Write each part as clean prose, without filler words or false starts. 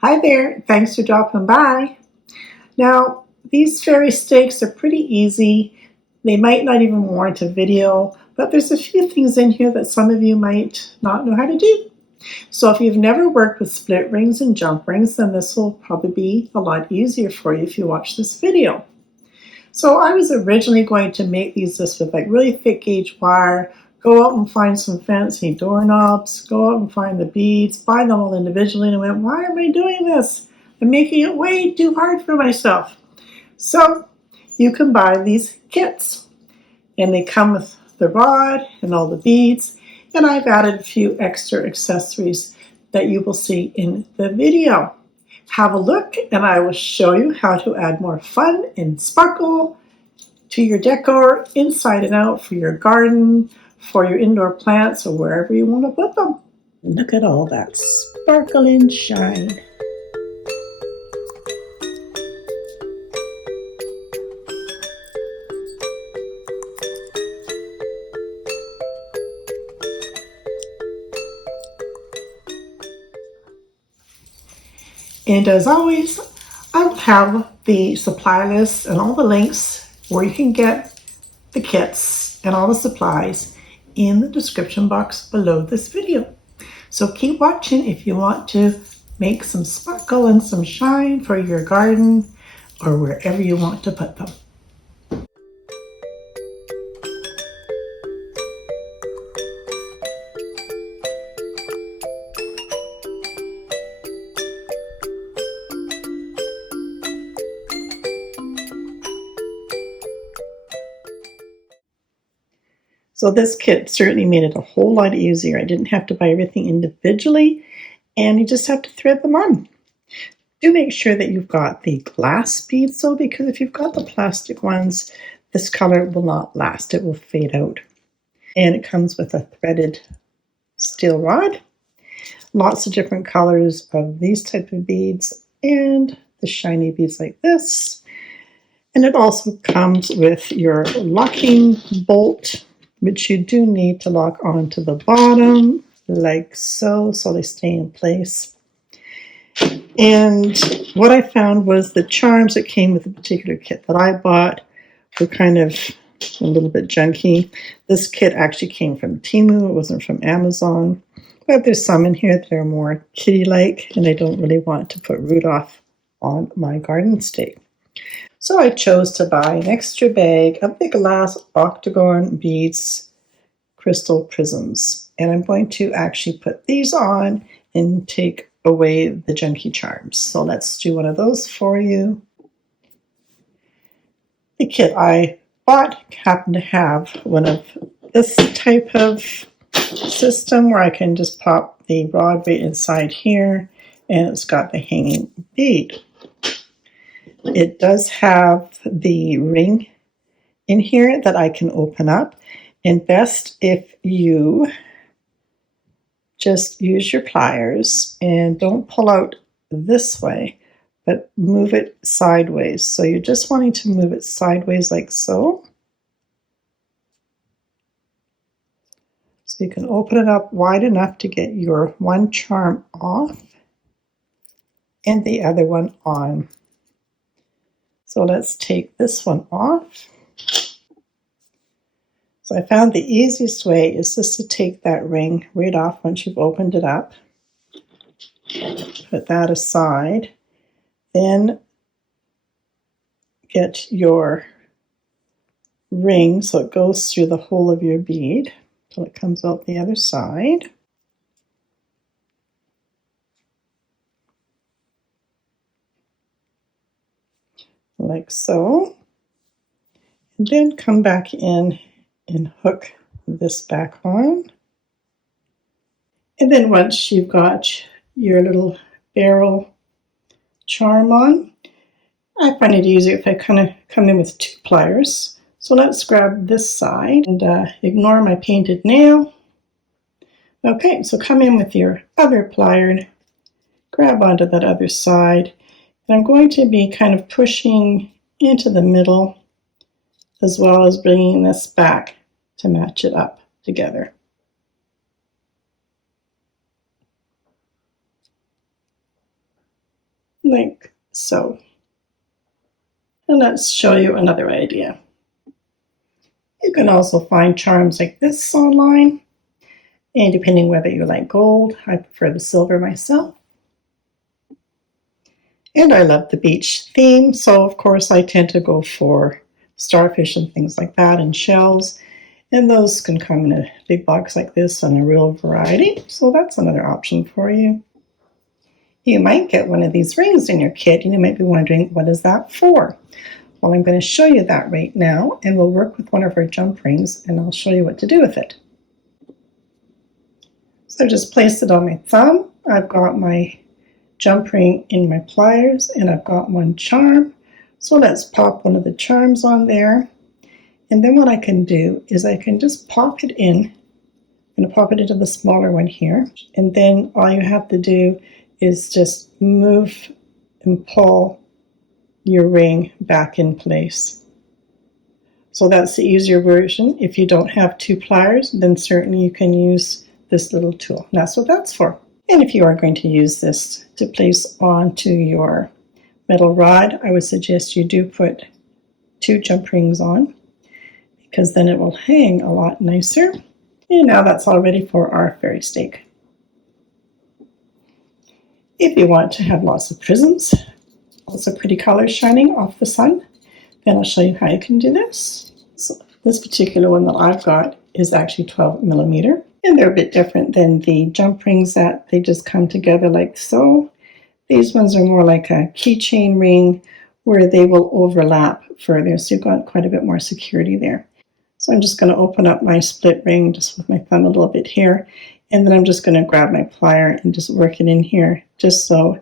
Hi there, thanks for dropping by. Now, these fairy stakes are pretty easy. They might not even warrant a video, but there's a few things in here that some of you might not know how to do. So if you've never worked with split rings and jump rings, then this will probably be a lot easier for you if you watch this video. So I was originally going to make these just with like really thick gauge wire, go out and find some fancy doorknobs, go out and find the beads, buy them all individually, and I went, why am I doing this? I'm making it way too hard for myself. So you can buy these kits, and they come with the rod and all the beads, and I've added a few extra accessories that you will see in the video. Have a look and I will show you how to add more fun and sparkle to your decor inside and out for your garden, for your indoor plants, or wherever you want to put them. Look at all that sparkle and shine. And as always, I will have the supply list and all the links where you can get the kits and all the supplies in the description box below this video. So keep watching if you want to make some sparkle and some shine for your garden or wherever you want to put them. So this kit certainly made it a whole lot easier. I didn't have to buy everything individually, and you just have to thread them on. Do make sure that you've got the glass beads though, because if you've got the plastic ones, this color will not last. It will fade out. And it comes with a threaded steel rod, lots of different colors of these type of beads, and the shiny beads like this. And it also comes with your locking bolt, which you do need to lock onto the bottom like so they stay in place. And what I found was the charms that came with the particular kit that I bought were kind of a little bit junky. This kit actually came from Temu, it wasn't from Amazon. But there's some in here that are more kitty-like, and I don't really want to put Rudolph on my garden stake. So I chose to buy an extra bag of the glass octagon beads crystal prisms. And I'm going to actually put these on and take away the junky charms. So let's do one of those for you. The kit I bought happened to have one of this type of system where I can just pop the rod right inside here, and it's got the hanging bead. It does have the ring in here that I can open up, and best if you just use your pliers and don't pull out this way, but move it sideways. So you're just wanting to move it sideways like so. So you can open it up wide enough to get your one charm off and the other one on. So let's take this one off. So I found the easiest way is just to take that ring right off once you've opened it up. Put that aside. Then get your ring so it goes through the hole of your bead till it comes out the other side. Like so. And then come back in and hook this back on. And then once you've got your little barrel charm on, I find it easier if I kind of come in with two pliers. So let's grab this side and ignore my painted nail. Okay, so come in with your other plier, grab onto that other side, and I'm going to be kind of pushing into the middle as well as bringing this back to match it up together. like so. And let's show you another idea. You can also find charms like this online, and depending whether you like gold, I prefer the silver myself. And I love the beach theme, so of course I tend to go for starfish and things like that and shells. And those can come in a big box like this and a real variety, so that's another option for you. You might get one of these rings in your kit and you might be wondering, what is that for? Well, I'm going to show you that right now, and we'll work with one of our jump rings and I'll show you what to do with it. So I've just placed it on my thumb. I've got my jump ring in my pliers and I've got one charm. So let's pop one of the charms on there. And then what I can do is I can just pop it in. I'm going to pop it into the smaller one here. And then all you have to do is just move and pull your ring back in place. So that's the easier version. If you don't have two pliers, then certainly you can use this little tool. And that's what that's for. And if you are going to use this to place onto your metal rod, I would suggest you do put two jump rings on, because then it will hang a lot nicer. And now that's all ready for our fairy stake. If you want to have lots of prisms, lots of pretty colors shining off the sun, then I'll show you how you can do this. So this particular one that I've got is actually 12 millimeter, and they're a bit different than the jump rings that they just come together like so. These ones are more like a keychain ring where they will overlap further, so you've got quite a bit more security there. So I'm just going to open up my split ring just with my thumb a little bit here, and then I'm just going to grab my plier and just work it in here just so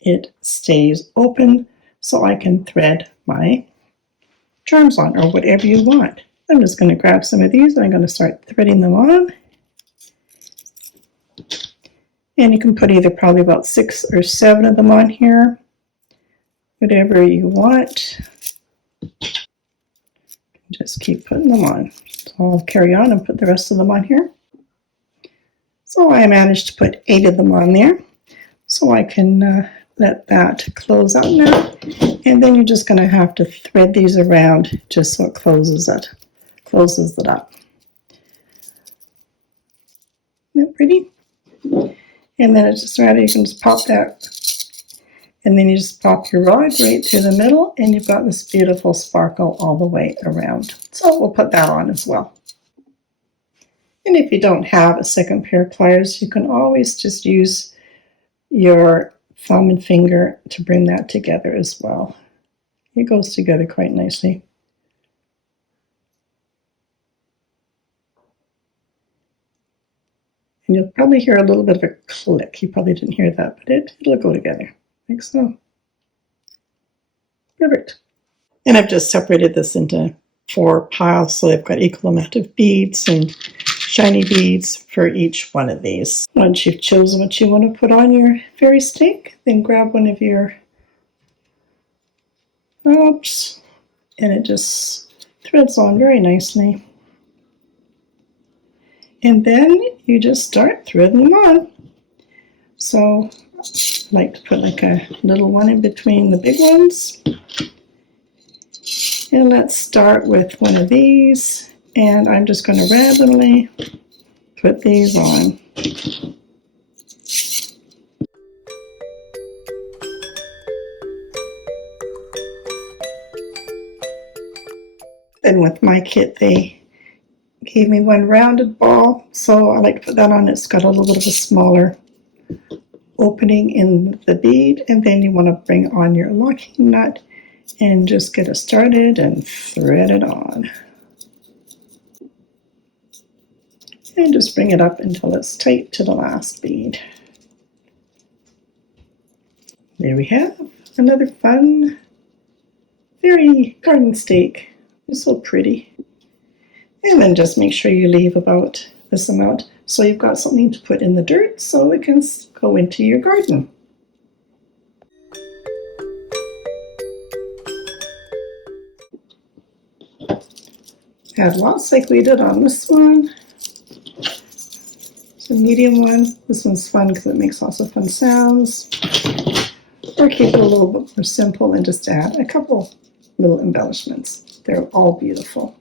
it stays open so I can thread my charms on, or whatever you want. I'm just going to grab some of these and I'm going to start threading them on. And you can put either probably about 6 or 7 of them on here, whatever you want. Just keep putting them on. So I'll carry on and put the rest of them on here. So I managed to put 8 of them on there. So I can let that close out now. And then you're just going to have to thread these around just so it closes it up. Isn't that pretty? And then it's just ready. You can just pop that. And then you just pop your rod right through the middle, and you've got this beautiful sparkle all the way around. So we'll put that on as well. And if you don't have a second pair of pliers, you can always just use your thumb and finger to bring that together as well. It goes together quite nicely. And you'll probably hear a little bit of a click. You probably didn't hear that, but it'll go together. Like so. Perfect. And I've just separated this into 4 piles, so they've got equal amount of beads and shiny beads for each one of these. Once you've chosen what you want to put on your fairy stake, then grab one of your knobs, and it just threads on very nicely. And then you just start threading them on. So I like to put like a little one in between the big ones. And let's start with one of these, and I'm just going to randomly put these on. Then with my kit, they gave me one rounded ball, so I like to put that on. It's got a little bit of a smaller opening in the bead, and then you want to bring on your locking nut and just get it started and thread it on. And just bring it up until it's tight to the last bead. There we have another fun fairy garden stake. It's so pretty. And then just make sure you leave about this amount so you've got something to put in the dirt so it can go into your garden. Add lots like we did on this one. It's a medium one. This one's fun because it makes lots of fun sounds. or keep it a little bit more simple and just add a couple little embellishments. They're all beautiful.